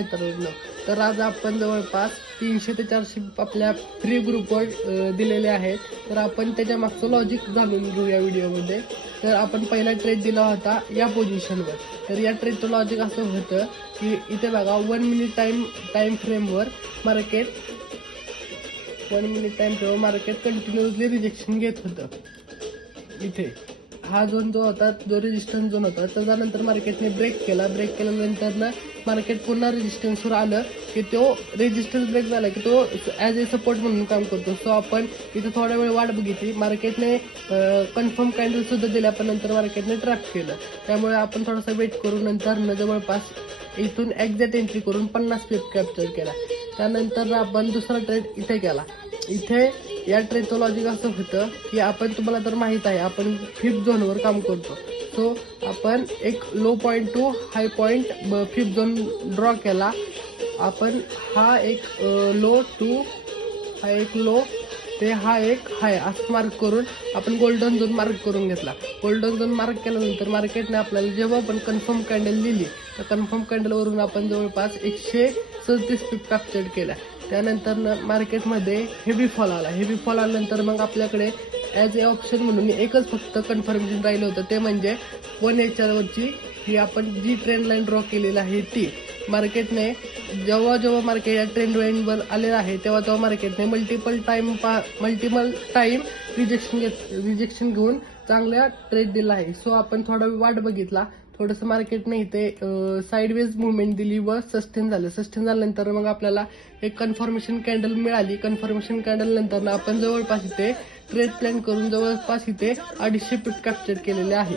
मित्रांनो, तर आज आपण जवळपास 300 ते 400 आपल्या फ्री ग्रुपवर दिलेले आहेत. तर आपण त्याच्या मागचं लॉजिक जाणून घेऊ या व्हिडिओमध्ये. तर आपण पहिला ट्रेड दिला होता या पोझिशनवर. तर या ट्रेडचं लॉजिक असं होतं की इथे बघा 1 मिनिट टाइम फ्रेमवर मार्केट कंटिन्युअसली रिजेक्शन घेत होतं. इथे हा झोन जो होता, जो रेजिस्टन्स झोन होता, त्याच्यानंतर मार्केटने ब्रेक केल्यानंतर मार्केट पुन्हा रेजिस्टन्सवर आलं की तो रेजिस्टन्स ब्रेक झाला की तो ॲज ए सपोर्ट म्हणून काम करतो. सो आपण इथे थोडा वेळ वाट बघितली. मार्केटने कन्फर्म कॅन्डल सुद्धा दिल्या, पण नंतर मार्केटने ट्रॅप केलं. त्यामुळे आपण थोडासा वेट करून नंतर जवळपास इथून एक्झॅक्ट एंट्री करून 50 पिप कॅप्चर केला. त्यानंतर आपण दुसरा ट्रेड इथे केला. इथे या ट्रेडचं लॉजिक असं होतं की आपण, तुम्हाला तर माहित आहे, आपण 5th झोनवर काम करतो. सो आपण एक लो पॉईंट टू हाय पॉईंट 5th झोन ड्रॉ केला. आपण हा एक लो टू हा एक लो ते हा एक हाय असं मार्क करून आपण गोल्डन झोन मार्क करून घेतला. गोल्डन झोन मार्क केल्यानंतर मार्केटने आपल्याला जेव्हा आपण कन्फर्म कॅन्डल दिली, तर कन्फर्म कॅन्डलवरून आपण जवळपास 137 पिप कॅप्चर केल्या. त्यानंतर मार्केटमध्ये हेवी फॉल आला. हेवी फॉल आल्यानंतर मग आपल्याकडे ॲज ए ऑप्शन म्हणून एकच फक्त कन्फर्मेशन राहिलं होतं, ते म्हणजे 1HR वरची ही आपण जी ट्रेंड लाईन ड्रॉ केलेली आहे ती. मार्केटने जेव्हा मार्केट या ट्रेंड लाईनवर आलेलं आहे तेव्हा मार्केटने मल्टिपल टाइम रिजेक्शन घेऊन चांगल्या ट्रेड दिला आहे. सो आपण थोडा वाट बघितला. थोडंसं मार्केटने इथे साईडवेज मुवमेंट दिली व सस्टेन झाल्यानंतर मग आपल्याला एक कन्फर्मेशन कॅन्डल मिळाली. कन्फर्मेशन कॅन्डल नंतर आपण जवळपास इथे ट्रेड प्लॅन करून जवळपास इथे 250 पिप कॅप्चर केलेले आहे.